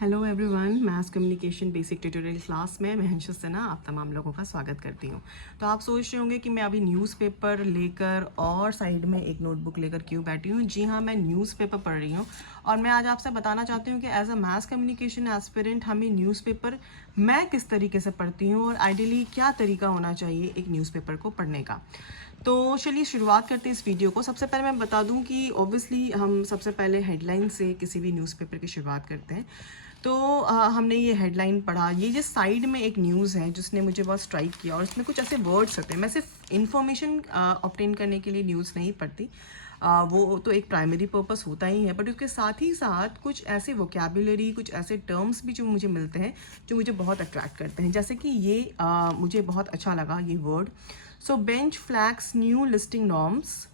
Hello everyone, mass communication basic tutorial class में मैं हंस सिन्हा आप तमाम लोगों का स्वागत करती हूँ। तो आप सोच रहे होंगे कि मैं अभी न्यूज़पेपर लेकर और साइड में एक नोटबुक लेकर क्यों बैठी हूँ। जी हाँ, मैं न्यूज़पेपर पढ़ रही हूँ और मैं आज आपसे बताना चाहती हूँ कि as a mass communication aspirant हमें न्यूज़पेपर मैं किस तरीके से पढ़ती हूँ और आइडियली क्या तरीका होना चाहिए एक न्यूज़पेपर को पढ़ने का। तो चलिए शुरुआत करते हैं इस वीडियो को। सबसे पहले मैं बता दूं कि ऑब्वियसली हम सबसे पहले हेडलाइन से किसी भी न्यूज़पेपर की शुरुआत करते हैं। तो हमने ये हेडलाइन पढ़ा, ये जो साइड में एक न्यूज़ है जिसने मुझे बहुत स्ट्राइक किया और इसमें कुछ ऐसे वर्ड्स होते हैं। मैं सिर्फ इन्फॉर्मेशन ऑब्टेन करने के लिए न्यूज़ नहीं पढ़ती, वो तो एक प्राइमरी पर्पस होता ही है, बट उसके साथ ही साथ कुछ ऐसे वोकेबुलरी, कुछ ऐसे टर्म्स भी जो मुझे मिलते हैं जो मुझे बहुत अट्रैक्ट करते हैं। जैसे कि ये मुझे बहुत अच्छा लगा ये word. So bench flags new listing norms,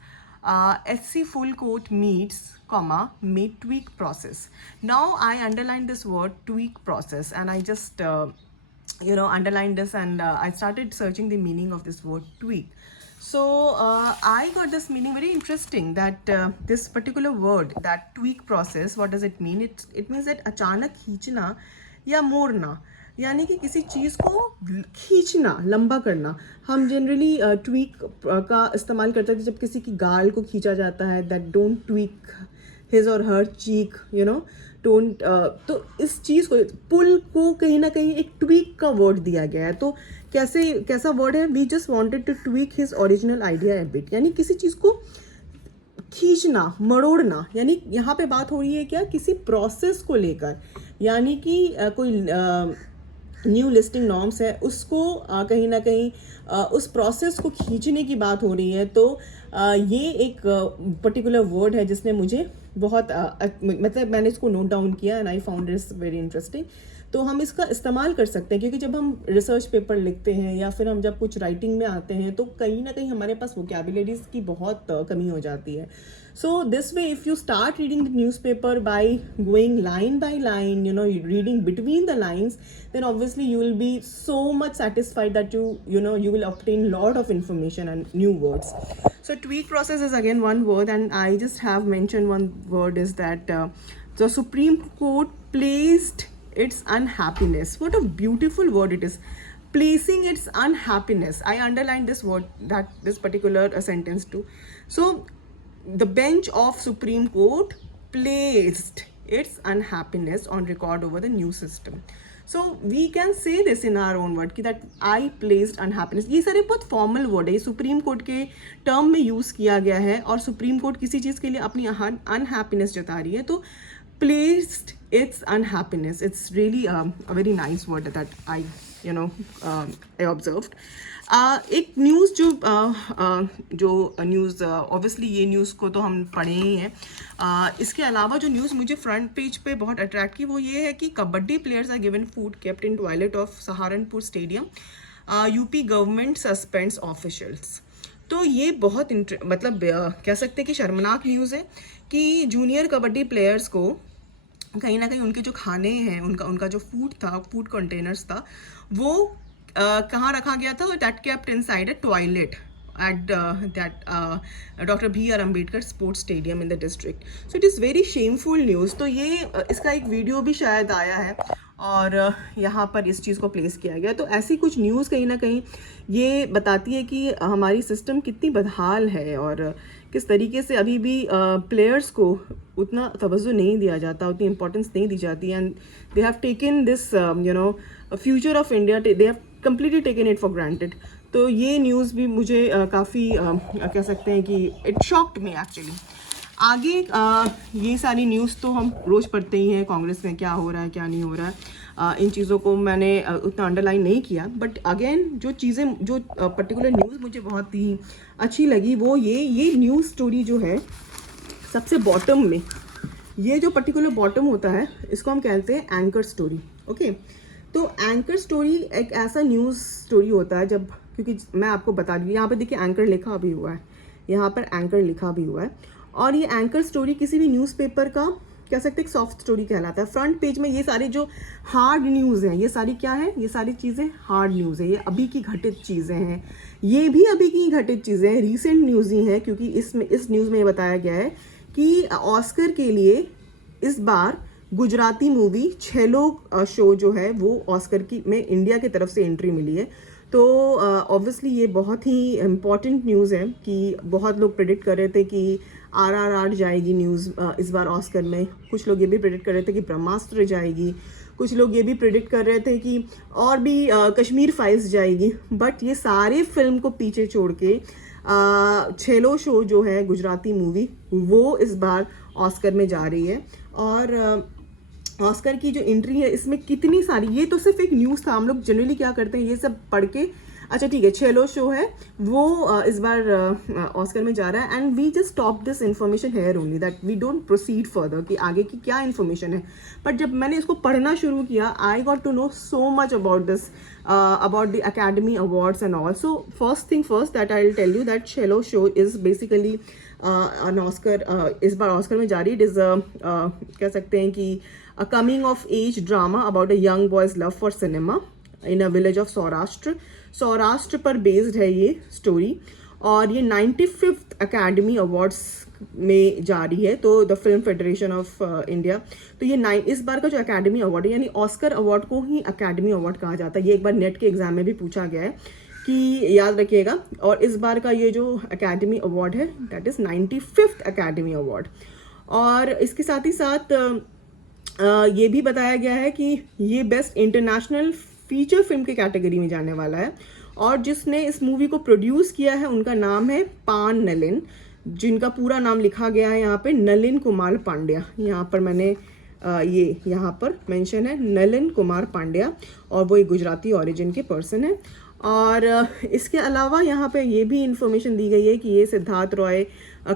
SC full quote meets, comma, may tweak process. Now I underline this word tweak process and I just underlined this and I started searching the meaning of this word tweak. So I got this meaning very interesting that this particular word, that tweak process, what does it mean? It means that अचानक खींचना या मोड़ना, यानी कि किसी चीज़ को खींचना, लंबा करना। हम जनरली ट्वीक का इस्तेमाल करते हैं जब किसी की गाल को खींचा जाता है, दैट डोंट ट्वीक हिज और हर चीक, यू नो, डोंट। तो इस चीज़ को, पुल को कहीं ना कहीं एक ट्वीक का वर्ड दिया गया है। तो कैसा वर्ड है? We just wanted to tweak his original idea a bit, यानी किसी चीज़ को खींचना, मरोड़ना। यानी यहाँ पे बात हो रही है क्या? किसी प्रोसेस को लेकर, यानी कि कोई न्यू लिस्टिंग नॉर्म्स है, उसको कहीं ना कहीं उस प्रोसेस को खींचने की बात हो रही है। तो ये एक पर्टिकुलर वर्ड है जिसने मुझे बहुत मतलब मैंने इसको नोट डाउन किया and I found it's very interesting. तो हम इसका इस्तेमाल कर सकते हैं क्योंकि जब हम रिसर्च पेपर लिखते हैं या फिर हम जब कुछ राइटिंग में आते हैं तो कहीं ना कहीं हमारे पास वोकेबुलरीज की बहुत कमी हो जाती है। So this way, if you start reading the newspaper by going line by line, you know, reading between the lines, then obviously you will be so much satisfied that you will obtain lot of information and new words. So tweak process is again one word, and I just have mentioned one word is that the Supreme Court placed its unhappiness. What a beautiful word it is. Placing its unhappiness. I underlined this word, that this particular sentence too. So the bench of Supreme Court placed its unhappiness on record over the new system. So we can say this in our own word कि that I placed unhappiness. ये सारे बहुत formal word है, ये supreme court के term में use किया गया है और सुप्रीम कोर्ट किसी चीज़ के लिए अपनी अनहैप्पीनेस जता रही है। तो placed its unhappiness, it's really a very nice word that I I observed. एक न्यूज़ जो न्यूज़, ऑब्वियसली ये न्यूज़ को तो हम पढ़े ही हैं। इसके अलावा जो न्यूज़ मुझे फ्रंट पेज पे बहुत अट्रैक्ट की वो ये है कि kabaddi players are given food kept in toilet of Saharanpur stadium, UP government suspends officials. तो ये बहुत मतलब कह सकते हैं कि शर्मनाक न्यूज़ है कि जूनियर कबड्डी प्लेयर्स को कहीं ना कहीं उनके जो खाने हैं, उनका जो फूड था, फूड कंटेनर्स था, वो कहाँ रखा गया था? That kept inside a toilet at that Dr. B.R. Ambedkar Sports Stadium in the district. So it is very shameful news. तो ये इसका एक वीडियो भी शायद आया है और यहाँ पर इस चीज़ को प्लेस किया गया। तो ऐसी कुछ न्यूज़ कहीं ना कहीं ये बताती है कि हमारी सिस्टम कितनी बदहाल है और किस तरीके से अभी भी प्लेयर्स को उतना तवज्जो नहीं दिया जाता, उतनी इंपॉर्टेंस नहीं दी जाती। And they have taken this future of India, they have completely taken it for granted. तो ये न्यूज़ भी मुझे काफ़ी कह सकते हैं कि इट शॉक्ड मी एक्चुअली। आगे ये सारी न्यूज़ तो हम रोज़ पढ़ते ही हैं, कांग्रेस में क्या हो रहा है क्या नहीं हो रहा है, इन चीज़ों को मैंने उतना अंडरलाइन नहीं किया। बट अगेन जो चीज़ें, जो पर्टिकुलर न्यूज़ मुझे बहुत ही अच्छी लगी वो ये न्यूज़ स्टोरी जो है सबसे बॉटम में, ये जो पर्टिकुलर बॉटम होता है इसको हम कहते हैं एंकर स्टोरी। ओके, तो एंकर स्टोरी एक ऐसा न्यूज़ स्टोरी होता है जब, क्योंकि मैं आपको बता दी, यहाँ पे देखिए एंकर लिखा भी हुआ है, यहाँ पर एंकर लिखा भी हुआ है। और ये एंकर स्टोरी किसी भी न्यूज़पेपर का कह सकते हैं एक सॉफ्ट स्टोरी कहलाता है। फ्रंट पेज में ये सारी जो हार्ड न्यूज़ हैं, ये सारी क्या है? ये सारी चीज़ें हार्ड न्यूज़ है, ये अभी की घटित चीज़ें हैं, ये भी अभी की घटित चीज़ें हैं, रीसेंट न्यूज़ ही हैं। क्योंकि इस न्यूज़ में ये बताया गया है कि ऑस्कर के लिए इस बार गुजराती मूवी छेलो शो जो है वो ऑस्कर की में इंडिया की तरफ से एंट्री मिली है। तो ऑब्वियसली ये बहुत ही इम्पॉर्टेंट न्यूज़ है कि बहुत लोग प्रेडिक्ट कर रहे थे कि RRR जाएगी न्यूज़ इस बार ऑस्कर में। कुछ लोग ये भी प्रेडिक्ट कर रहे थे कि ब्रह्मास्त्र जाएगी। कुछ लोग ये भी प्रेडिक्ट कर रहे थे कि और भी कश्मीर फाइल्स जाएगी। बट ये सारे फिल्म को पीछे छोड़ के छेलो शो जो है गुजराती मूवी वो इस बार ऑस्कर में जा रही है। और ऑस्कर की जो एंट्री है इसमें कितनी सारी, ये तो सिर्फ एक न्यूज़ था। हम लोग जनरली क्या करते हैं ये सब पढ़ के अच्छा ठीक है छेलो शो है वो इस बार ऑस्कर में जा रहा है and we just stop this information here only that we don't proceed further कि आगे की क्या इन्फॉर्मेशन है। बट जब मैंने इसको पढ़ना शुरू किया I got to know so much about this about the Academy Awards and all. So first thing first that I'll tell you that Cello Show is basically an Oscar इस बार Oscar में जारी। It is कह सकते हैं कि a coming of age drama about a young boy's love for cinema in a village of Saurashtra पर based है ये स्टोरी। और ये 95th अकेडमी अवार्ड्स में जारी है तो the film federation of India. तो ये इस बार का जो अकेडमी अवार्ड है यानी ऑस्कर अवार्ड को ही अकेडमी अवार्ड कहा जाता है। ये एक बार नेट के एग्जाम में भी पूछा गया है कि याद रखिएगा। और इस बार का ये जो अकेडमी अवार्ड है that is 95th academy award. और इसके साथ ही साथ ये भी बताया गया है कि ये बेस्ट इंटरनेशनल फीचर फिल्म की कैटेगरी में जाने वाला है। और जिसने इस मूवी को प्रोड्यूस किया है उनका नाम है पान नलिन, जिनका पूरा नाम लिखा गया है यहाँ पे नलिन कुमार पांड्या। यहाँ पर मैंने ये यहाँ पर मेंशन है नलिन कुमार पांड्या और वो एक गुजराती ओरिजिन के पर्सन है। और इसके अलावा यहाँ पे ये भी इंफॉर्मेशन दी गई है कि ये सिद्धार्थ रॉय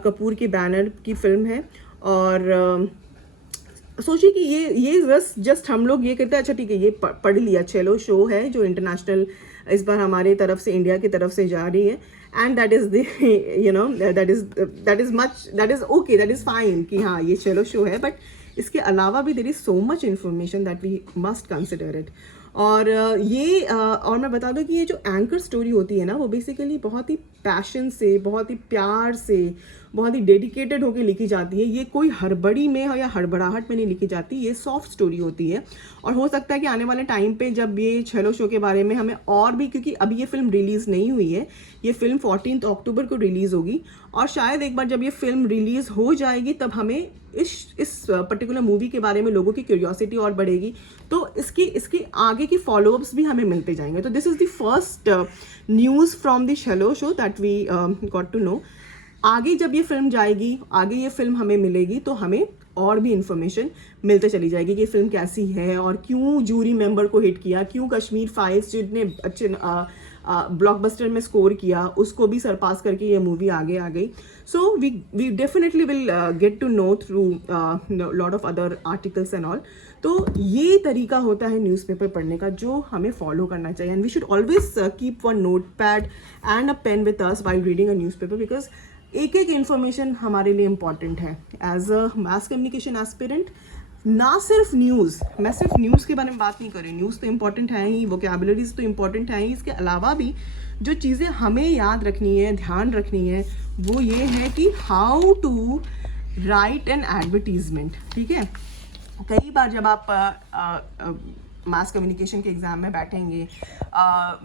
कपूर की बैनर की फिल्म है। और सोचिए कि ये जस्ट हम लोग ये कहते हैं अच्छा ठीक है ये पढ़ लिया चलो शो है जो इंटरनेशनल इस बार हमारे तरफ से इंडिया की तरफ से जा रही है and that is the you know that is okay that is fine कि हाँ ये चलो शो है। बट इसके अलावा भी there is so much information that we must consider it. और और मैं बता दूं कि ये जो एंकर स्टोरी होती है ना वो बेसिकली बहुत ही पैशन से बहुत ही प्यार से बहुत ही डेडिकेटेड होकर लिखी जाती है। ये कोई हड़बड़ी में या हड़बड़ाहट में नहीं लिखी जाती, ये सॉफ्ट स्टोरी होती है। और हो सकता है कि आने वाले टाइम पे जब ये छेलो शो के बारे में हमें और भी, क्योंकि अभी ये फिल्म रिलीज़ नहीं हुई है, ये फिल्म 14 अक्टूबर को रिलीज़ होगी और शायद एक बार जब ये फिल्म रिलीज़ हो जाएगी तब हमें इस पर्टिकुलर मूवी के बारे में लोगों की क्यूरियोसिटी और बढ़ेगी तो इसके आगे की फॉलोअप्स भी हमें मिलते जाएंगे। तो this is the first news from the Chhello Show that we got to know. आगे जब ये फिल्म जाएगी, आगे ये फिल्म हमें मिलेगी तो हमें और भी इंफॉर्मेशन मिलते चली जाएगी कि ये फिल्म कैसी है और क्यों जूरी मेंबर को हिट किया, क्यों कश्मीर फाइल्स जितने अच्छे ब्लॉकबस्टर में स्कोर किया उसको भी सरपास करके ये मूवी आगे आ गई। So we definitely will get to know through lot of other articles and all. तो ये तरीका होता है न्यूज़पेपर पढ़ने का जो हमें फॉलो करना चाहिए and we should always keep one notepad and a pen with us while reading a newspaper because एक एक इन्फॉर्मेशन हमारे लिए इम्पॉर्टेंट है as a mass communication aspirant. ना सिर्फ न्यूज़, मैं सिर्फ न्यूज़ के बारे में बात नहीं कर रही, न्यूज़ तो इम्पॉर्टेंट है ही, वोकैबुलरीज तो इम्पॉर्टेंट है ही, इसके अलावा भी जो चीज़ें हमें याद रखनी है, ध्यान रखनी है, वो ये है कि how to write an advertisement. ठीक है, कई बार जब आप मास कम्युनिकेशन के एग्ज़ाम में बैठेंगे,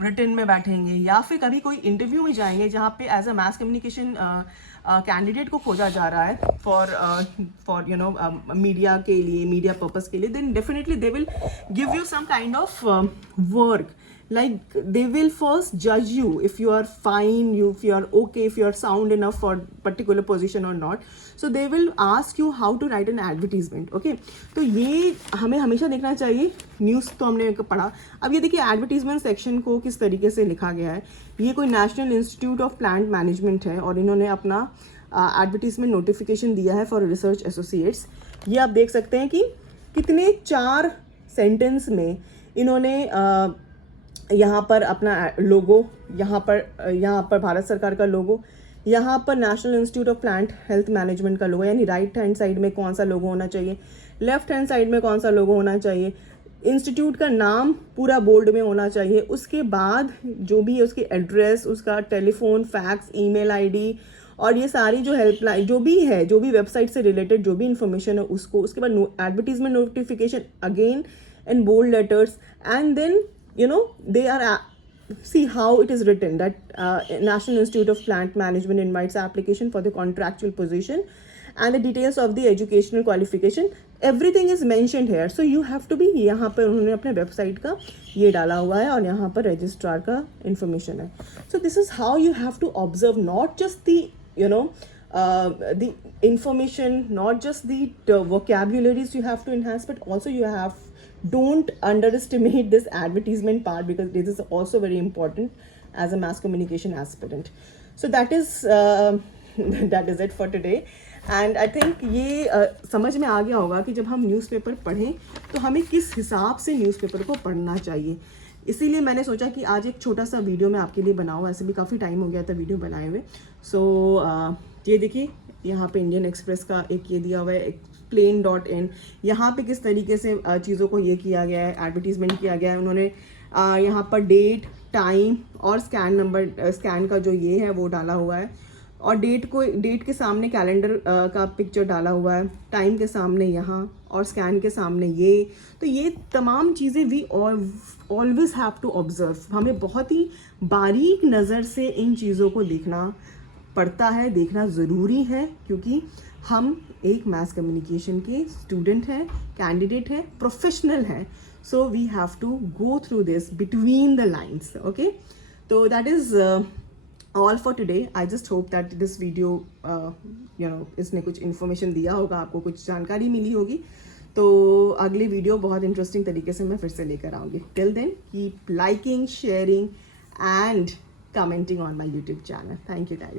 रिटन में बैठेंगे या फिर कभी कोई इंटरव्यू में जाएंगे जहाँ पे as a mass communication candidate को खोजा जा रहा है फॉर यू नो मीडिया के लिए, मीडिया पर्पस के लिए, then definitely they will give you some kind of work like they will first judge you if you are fine, if you are okay, if you are sound enough for particular position or not. So they will ask you how to write an advertisement. Okay, तो ये हमें हमेशा देखना चाहिए। News तो हमने पढ़ा, अब ये देखिए एडवर्टीजमेंट सेक्शन को किस तरीके से लिखा गया है। ये कोई national institute of plant management है और इन्होंने अपना एडवर्टीजमेंट नोटिफिकेशन दिया है फॉर रिसर्च एसोसिएट्स। ये आप देख सकते हैं कि कितने 4 सेंटेंस में इन्होंने यहाँ पर अपना लोगो, यहाँ पर भारत सरकार का लोगो, यहाँ पर national institute of plant health management का लोगो, यानी राइट हैंड साइड में कौन सा लोगो होना चाहिए, लेफ्ट हैंड साइड में कौन सा लोगो होना चाहिए, इंस्टीट्यूट का नाम पूरा बोल्ड में होना चाहिए, उसके बाद जो भी है उसकी एड्रेस, उसका टेलीफोन, फैक्स, ईमेल आईडी और ये सारी जो हेल्पलाइन जो भी है, जो भी वेबसाइट से रिलेटेड जो भी इंफॉर्मेशन है उसको, उसके बाद advertisement notification again in bold letters, and then they are see how it is written that National Institute of Plant Management invites application for the contractual position and the details of the educational qualification, everything is mentioned here. So you have to be, यहाँ पर उन्होंने अपने website का ये डाला हुआ है और यहाँ पर रजिस्ट्रार का इंफॉर्मेशन है. So this is how you have to observe not just the the information, not just the vocabularies you have to enhance, but also you have, don't underestimate this advertisement part, because this is also very important as a mass communication aspirant. So that is that is it for today. And I think ये समझ में आ गया होगा कि जब हम newspaper पढ़ें तो हमें किस हिसाब से न्यूज़पेपर को पढ़ना चाहिए. इसीलिए मैंने सोचा कि आज एक छोटा सा वीडियो मैं आपके लिए बनाऊँ. ऐसे भी काफ़ी टाइम हो गया था वीडियो बनाए हुए. सो ये देखिए, यहाँ पे इंडियन एक्सप्रेस का एक ये दिया हुआ है, explain.in. यहाँ पे किस तरीके से चीज़ों को ये किया गया है, एडवर्टीजमेंट किया गया है. उन्होंने यहाँ पर डेट, टाइम और स्कैन नंबर, स्कैन का जो ये है वो डाला हुआ है, और डेट के सामने कैलेंडर का पिक्चर डाला हुआ है, टाइम के सामने यहाँ और स्कैन के सामने ये. तो ये तमाम चीज़ें we always have to observe. हमें बहुत ही बारीक नज़र से इन चीज़ों को देखना पड़ता है, देखना ज़रूरी है, क्योंकि हम एक मास कम्युनिकेशन के स्टूडेंट हैं, कैंडिडेट हैं, प्रोफेशनल हैं. So we have to go through this between the lines. Okay, तो that is all for today. I just hope that this video इसने कुछ इन्फॉर्मेशन दिया होगा, आपको कुछ जानकारी मिली होगी. तो अगली वीडियो बहुत इंटरेस्टिंग तरीके से मैं फिर से लेकर आऊँगी. Till then keep liking, sharing and commenting on my YouTube channel. Thank you guys.